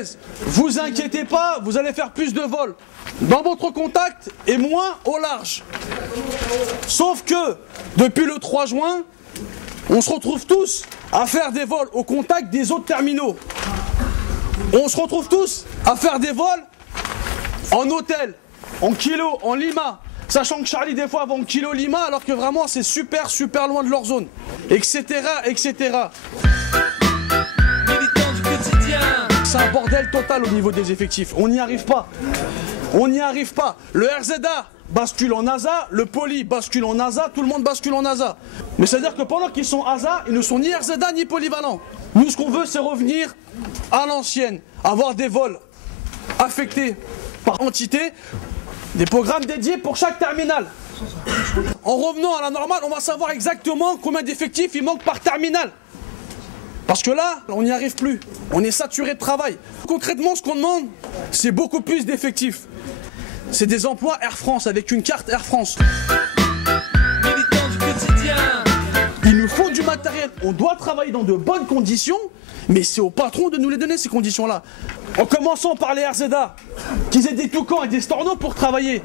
parenthèse, vous inquiétez pas, vous allez faire plus de vols dans votre contact et moins au large. Sauf que, depuis le 3 juin, on se retrouve tous à faire des vols au contact des autres terminaux. On se retrouve tous à faire des vols en hôtel, en kilo, en Lima, sachant que Charlie des fois va en kilo Lima alors que vraiment c'est super loin de leur zone, etc. C'est un bordel total au niveau des effectifs, on n'y arrive pas. Le RZA bascule en ASA, le Poli bascule en ASA, tout le monde bascule en ASA. Mais c'est-à-dire que pendant qu'ils sont ASA, ils ne sont ni RZA ni polyvalents. Nous, ce qu'on veut, c'est revenir à l'ancienne, avoir des vols affectés par entité, des programmes dédiés pour chaque terminal. En revenant à la normale, on va savoir exactement combien d'effectifs il manque par terminal. Parce que là, on n'y arrive plus. On est saturé de travail. Concrètement, ce qu'on demande, c'est beaucoup plus d'effectifs. C'est des emplois Air France, avec une carte Air France. Il nous faut du matériel. On doit travailler dans de bonnes conditions, mais c'est au patron de nous les donner, ces conditions-là. En commençant par les RZA, qu'ils aient des toucans et des stornos pour travailler,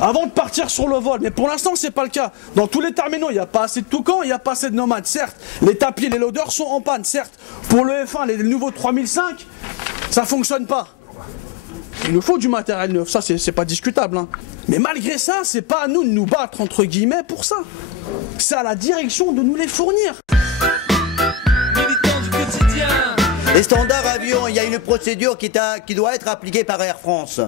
avant de partir sur le vol. Mais pour l'instant, c'est pas le cas. Dans tous les terminaux, il n'y a pas assez de toucans, il n'y a pas assez de nomades. Certes, les tapis, les loaders sont en panne. Certes, pour le F1, les nouveaux 3005, ça fonctionne pas. Il nous faut du matériel neuf, ça c'est pas discutable. Hein. Mais malgré ça, c'est pas à nous de nous battre, entre guillemets, pour ça. C'est à la direction de nous les fournir. Les standards avions, il y a une procédure qui doit être appliquée par Air France.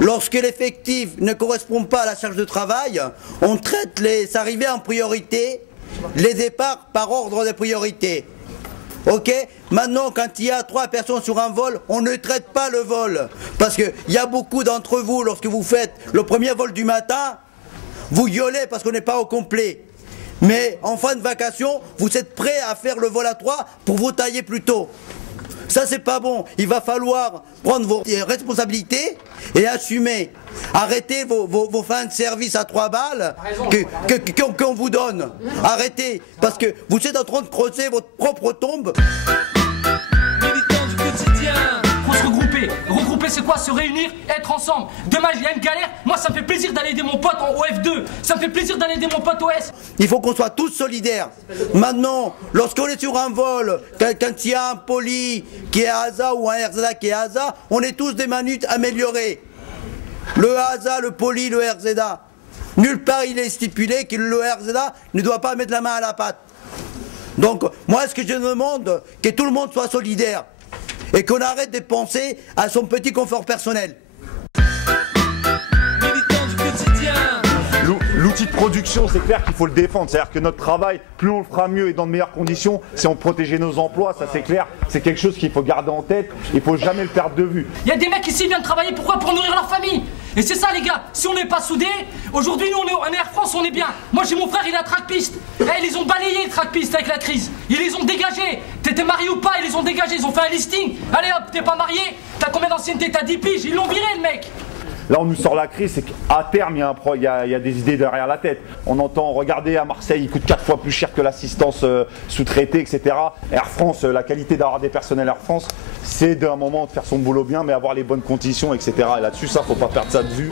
Lorsque l'effectif ne correspond pas à la charge de travail, on traite les arrivées en priorité, les départs par ordre de priorité. Ok? Maintenant, quand il y a 3 personnes sur un vol, on ne traite pas le vol. Parce qu'il y a beaucoup d'entre vous, lorsque vous faites le premier vol du matin, vous gueulez parce qu'on n'est pas au complet. Mais en fin de vacation, vous êtes prêts à faire le vol à 3 pour vous tailler plus tôt. Ça, c'est pas bon. Il va falloir prendre vos responsabilités et assumer. Arrêtez vos fins de service à 3 balles qu'on vous donne. Arrêtez, parce que vous êtes en train de creuser votre propre tombe. Militants du quotidien. Faut se regrouper. Regrouper, c'est quoi? Se réunir, être ensemble. Demain, il y a une galère. Moi, ça me fait plaisir d'aller aider mon pote en OF2. Ça me fait plaisir d'aller aider mon pote au S. Il faut qu'on soit tous solidaires. Maintenant, lorsqu'on est sur un vol, quand il y a un poli qui est ASA ou un RZA qui est ASA, on est tous des manutes améliorés. Le ASA, le poli, le RZA. Nulle part il est stipulé que le RZA ne doit pas mettre la main à la pâte. Donc, moi, ce que je demande, que tout le monde soit solidaire. Et qu'on arrête de penser à son petit confort personnel. L'outil de production, c'est clair qu'il faut le défendre. C'est-à-dire que notre travail, plus on le fera mieux et dans de meilleures conditions, c'est en protéger nos emplois, ça c'est clair. C'est quelque chose qu'il faut garder en tête, il faut jamais le perdre de vue. Il y a des mecs ici qui viennent travailler, pourquoi? Pour nourrir leur famille. Et c'est ça les gars, si on n'est pas soudés, aujourd'hui nous on est en Air France, on est bien. Moi j'ai mon frère, il a track-piste. Ils les ont balayés les track-pistes avec la crise. Ils les ont dégagés. T'étais marié ou pas, ils les ont dégagés, ils ont fait un listing. Allez hop, t'es pas marié, t'as combien d'ancienneté? T'as 10 piges, ils l'ont viré le mec. Là, on nous sort la crise, c'est qu'à terme, il y a des idées derrière la tête. On entend, regardez, à Marseille, il coûte 4 fois plus cher que l'assistance sous-traitée, etc. Air France, la qualité d'avoir des personnels Air France, c'est d'un moment de faire son boulot bien, mais avoir les bonnes conditions, etc. Et là-dessus, ça, faut pas perdre ça de vue.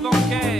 Bancaire.